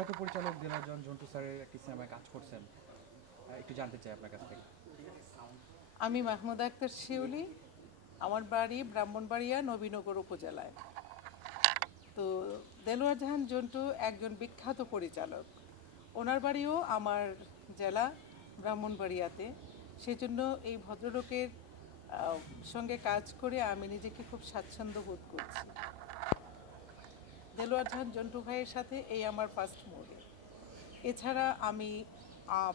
বিখ্যাত পরিচালক দিলাজন জন্টু স্যারের একটি সিনেমায় কাজ করছেন। একটু জানতে চাই আপনার কাছ থেকে। আমি মাহমুদা আক্তার শিউলি। আমার বাড়ি ব্রাহ্মণবাড়িয়া, নবীনগর উপজেলায়। তো দেলোয়ার জাহান জন্টু একজন বিখ্যাত পরিচালক। ওনার বাড়িও আমার জেলা ব্রাহ্মণবাড়িয়াতে। সেজন্য এই ভদ্রলোকের সঙ্গে কাজ করে আমি নিজেকে খুব স্বাচ্ছন্দ্য বোধ করছি। দেলোয়ার জাহান জন্টু ভাইয়ের সাথে এই আমার ফার্স্ট মুভি এছাড়া আমি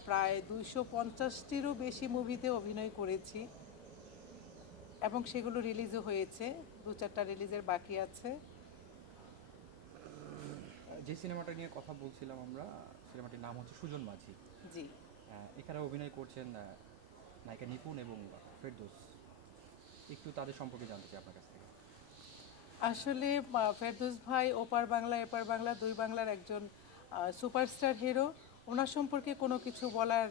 প্রায় দুইশো পঞ্চাশটিরও বেশি মুভিতে অভিনয় করেছি এবং সেগুলো রিলিজও হয়েছে। দু চারটা রিলিজের বাকি আছে। যে সিনেমাটা নিয়ে কথা বলছিলাম আমরা সিনেমাটির নাম হচ্ছে সুজন মাঝি। জি। এখানে অভিনয় করছেন নায়িকা নিপুণ এবং ফেরদোস। একটু তাদের সম্পর্কে জানতে চাই আপনার কাছ থেকে। আসলে ফেরদৌস ভাই ওপার বাংলা, এপার বাংলা, দুই বাংলার একজন সুপারস্টার হিরো। ওনার সম্পর্কে কোনো কিছু বলার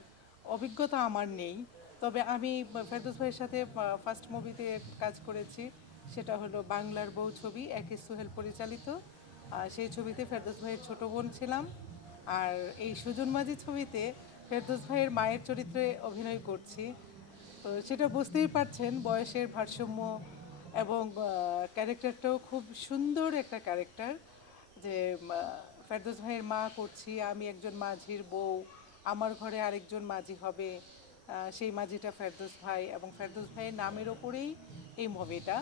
অভিজ্ঞতা আমার নেই। তবে আমি ফেরদৌস ভাইয়ের সাথে ফার্স্ট মুভিতে কাজ করেছি। সেটা হলো বাংলার বউ ছবি একে সোহেল পরিচালিত। সেই ছবিতে ফেরদৌস ভাইয়ের ছোট বোন ছিলাম। আর এই সুজন মাঝি ছবিতে ফেরদৌস ভাইয়ের মায়ের চরিত্রে অভিনয় করছি। তো সেটা বুঝতেই পারছেন, বয়সের ভারসাম্য এবং ক্যারেক্টারটাও খুব সুন্দর একটা ক্যারেক্টার যে ফেরদৌস ভাইয়ের মা করছি, আমি একজন মাঝির বউ, আমার ঘরে আরেকজন মাঝি হবে সেই মাঝিটা ফেরদৌস ভাই এবং ফেরদৌস ভাইয়ের নামের ওপরেই এই মুভিটা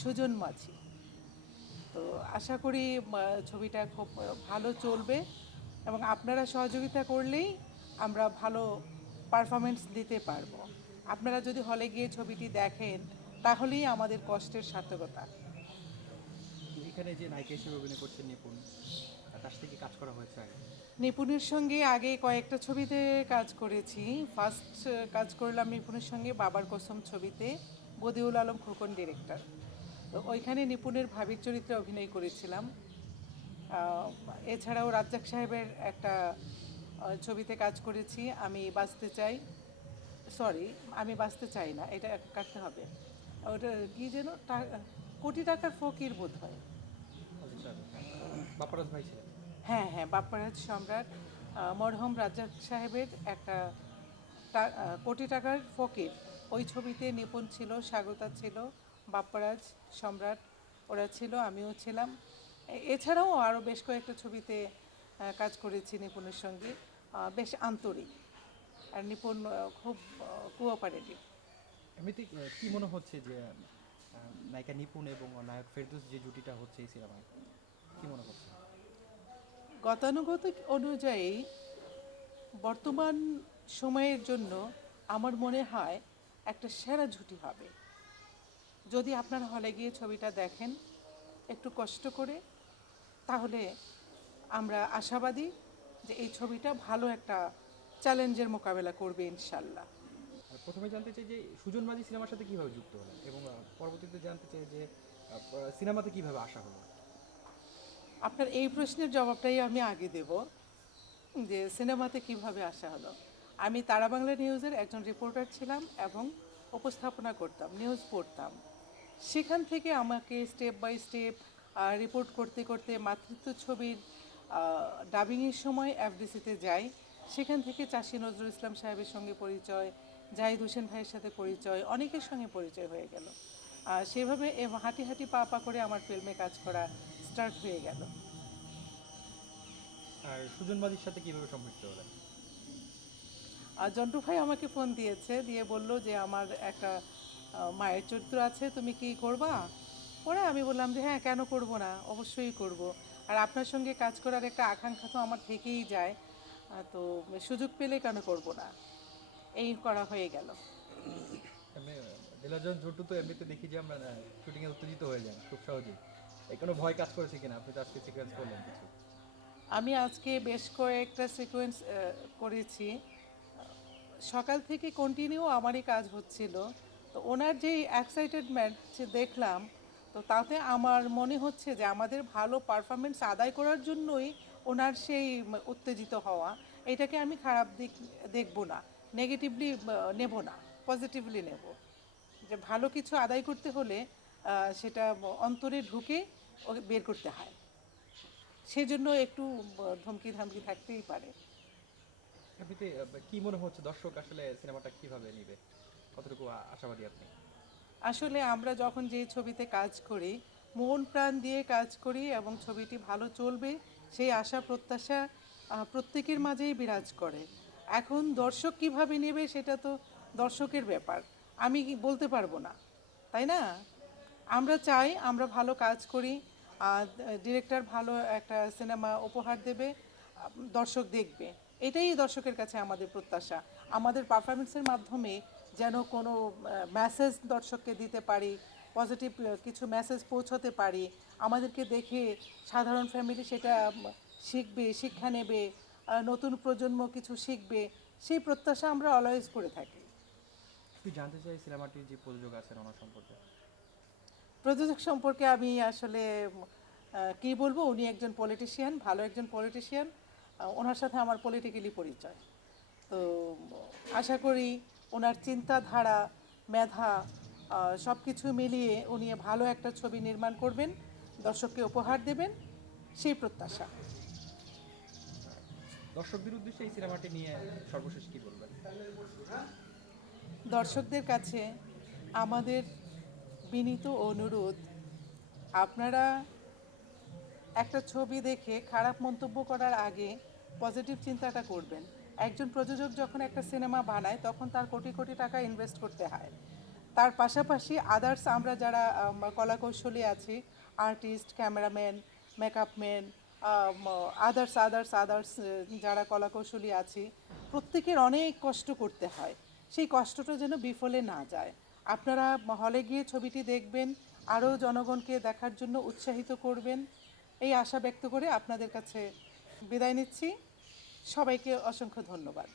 সুজন মাঝি। তো আশা করি ছবিটা খুব ভালো চলবে এবং আপনারা সহযোগিতা করলেই আমরা ভালো পারফরমেন্স দিতে পারব। আপনারা যদি হলে গিয়ে ছবিটি দেখেন তাহলেই আমাদের কষ্টের সার্থকতা। এখানে যে নায়িকা হিসেবে অভিনয় করছেন নিপুণ তার সাথে কাজ করা হয়েছে আগে? নিপুণের সঙ্গে আগে কয়েকটা ছবিতে কাজ করেছি। ফার্স্ট কাজ করলাম নিপুণের সঙ্গে বাবার কসম ছবিতে বদিউল আলম খোকন ডিরেক্টর তো ওইখানে নিপুণের ভাবির চরিত্রে অভিনয় করেছিলাম। এছাড়াও রাজ্জাক সাহেবের একটা ছবিতে কাজ করেছি আমি বাঁচতে চাই। সরি আমি বাঁচতে চাই না এটা কাটতে হবে। ওটা কি যেন কোটি টাকার ফকির বোধ হয় ভাই ছিলেন। হ্যাঁ হ্যাঁ বাপ্পারাজ সম্রাট মরহম মরহুম রাজ্জাক সাহেবের একটা কোটি টাকার ফকির। ওই ছবিতে নিপুণ ছিল স্বাগতা ছিল বাপ্পারাজ সম্রাট ওরা ছিল আমিও ছিলাম। এছাড়াও আরও বেশ কয়েকটা ছবিতে কাজ করেছি নিপুণের সঙ্গে বেশ আন্তরিক। আর নিপুণ খুব কোঅপারেটিভ এমনিতে কি মনে হচ্ছে যে নায়িকা নিপুণ এবং নায়ক ফেরদৌস যে জুটিটা হচ্ছে এই সিনেমায়, কি মনে হচ্ছে? গতানুগতিক অনুযায়ী বর্তমান সময়ের জন্য আমার মনে হয় একটা সেরা জুটি হবে। যদি আপনার হলে গিয়ে ছবিটা দেখেন, একটু কষ্ট করে, তাহলে আমরা আশাবাদী যে এই ছবিটা ভালো একটা চ্যালেঞ্জের মোকাবেলা করবে ইনশাল্লাহ। প্রথমে জানতে চাই যে সুজন মাঝি সিনেমার সাথে কীভাবে যুক্ত হলেন? এবং পরবর্তীতে জানতে চাই যে সিনেমাতে কীভাবে আসা হলো? আপনার এই প্রশ্নের জবাবটাই আমি আগে দেব, যে সিনেমাতে কীভাবে আসা হলো। আমি তারা বাংলা নিউজের একজন রিপোর্টার ছিলাম এবং উপস্থাপনা করতাম, নিউজ পড়তাম। সেখান থেকে আমাকে স্টেপ বাই স্টেপ রিপোর্ট করতে করতে মাতৃত্ব ছবির ডাবিংয়ের সময় এফডিসিতে যাই। সেখান থেকে চাষি নজরুল ইসলাম সাহেবের সঙ্গে পরিচয় জাহিদ হোসেন ভাইয়ের সাথে পরিচয় অনেকের সঙ্গে পরিচয় হয়ে গেল। আর সেভাবে এ হাঁটি হাঁটি পা পা করে আমার ফিল্মে কাজ করা স্টার্ট হয়ে গেল। আর সুজন মাঝির সাথে কীভাবে সম্পৃক্ত হলেন? আর জন্টু ভাই আমাকে ফোন দিয়েছে দিয়ে বলল যে আমার একটা মায়ের চরিত্র আছে তুমি কি করবা? পরে আমি বললাম যে হ্যাঁ কেন করব না? অবশ্যই করব। আর আপনার সঙ্গে কাজ করার একটা আকাঙ্ক্ষা তো আমার থেকেই যায়। তো সুযোগ পেলে কেন করব না? এই করা হয়ে গেল। এমনি দিলাজন জন্টু তো এমনিতে দেখি যে আমরা শুটিংয়ে উত্তেজিত হয়ে যান খুব সহজেই। এই কোনো ভয় কাজ করেছে কিনা? আপনি তো আজকে সিকোয়েন্স করলেন কিছু। আমি আজকে বেশ কয়েকটা সিকোয়েন্স করেছি। সকাল থেকে কন্টিনিউ আমারই কাজ হচ্ছিল। তো ওনার যেই এক্সাইটেডমেন্ট দেখলাম তো তাতে আমার মনে হচ্ছে যে আমাদের ভালো পারফরমেন্স আদায় করার জন্যই ওনার সেই উত্তেজিত হওয়া। এটাকে আমি খারাপ দিক দেখব না। নেগেটিভলি নেব না পজিটিভলি নেব। যে ভালো কিছু আদায় করতে হলে সেটা অন্তরে ঢুকে বের করতে হয়। সেজন্য একটু ধমকি ধামকি থাকতেই পারে। কি মনে হচ্ছে দর্শক আসলে সিনেমাটা কীভাবে নিবে? কতটুকু আশাবাদী আপনি? আসলে আমরা যখন যে ছবিতে কাজ করি মন প্রাণ দিয়ে কাজ করি এবং ছবিটি ভালো চলবে সেই আশা প্রত্যাশা প্রত্যেকের মাঝেই বিরাজ করে। এখন দর্শক কীভাবে নেবে সেটা তো দর্শকের ব্যাপার। আমি বলতে পারব না, তাই না? আমরা চাই আমরা ভালো কাজ করি ডিরেক্টর ভালো একটা সিনেমা উপহার দেবে, দর্শক দেখবে। এটাই দর্শকের কাছে আমাদের প্রত্যাশা। আমাদের পারফরমেন্সের মাধ্যমে যেন কোনো মেসেজ দর্শককে দিতে পারি পজিটিভ কিছু মেসেজ পৌঁছতে পারি। আমাদেরকে দেখে সাধারণ ফ্যামিলি সেটা শিখবে, শিক্ষা নেবে। নতুন প্রজন্ম কিছু শিখবে সেই প্রত্যাশা আমরা অলওয়েজ করে থাকি। জানতে চাই সিনেমাটির যে প্রযোজক আছেন ওনার সম্পর্কে? প্রযোজক সম্পর্কে আমি আসলে কি বলব? উনি একজন পলিটিশিয়ান ভালো একজন পলিটিশিয়ান ওনার সাথে আমার পলিটিক্যালি পরিচয়। তো আশা করি ওনার চিন্তাধারা মেধা সব কিছু মিলিয়ে উনি ভালো একটা ছবি নির্মাণ করবেন দর্শককে উপহার দেবেন সেই প্রত্যাশা। দর্শকদের উদ্দেশ্যে এই সিনেমাটি নিয়ে সর্বশেষ কি বলবেন? দর্শকদের কাছে আমাদের বিনীত অনুরোধ, আপনারা একটা ছবি দেখে খারাপ মন্তব্য করার আগে পজিটিভ চিন্তাটা করবেন। একজন প্রযোজক যখন একটা সিনেমা বানায়, তখন তার কোটি কোটি টাকা ইনভেস্ট করতে হয়। তার পাশাপাশি আদার্স আমরা যারা কলাকৌশলী আছি artist cameraman makeup man others others others যারা কলাকৌশলী আছে, প্রত্যেকের অনেক কষ্ট করতে হয়। সেই কষ্টটা যেন বিফলে না যায়। আপনারা হলে গিয়ে ছবিটি দেখবেন, আরও জনগণকে দেখার জন্য উৎসাহিত করবেন। এই আশা ব্যক্ত করে আপনাদের কাছে বিদায় নিচ্ছি। সবাইকে অসংখ্য ধন্যবাদ।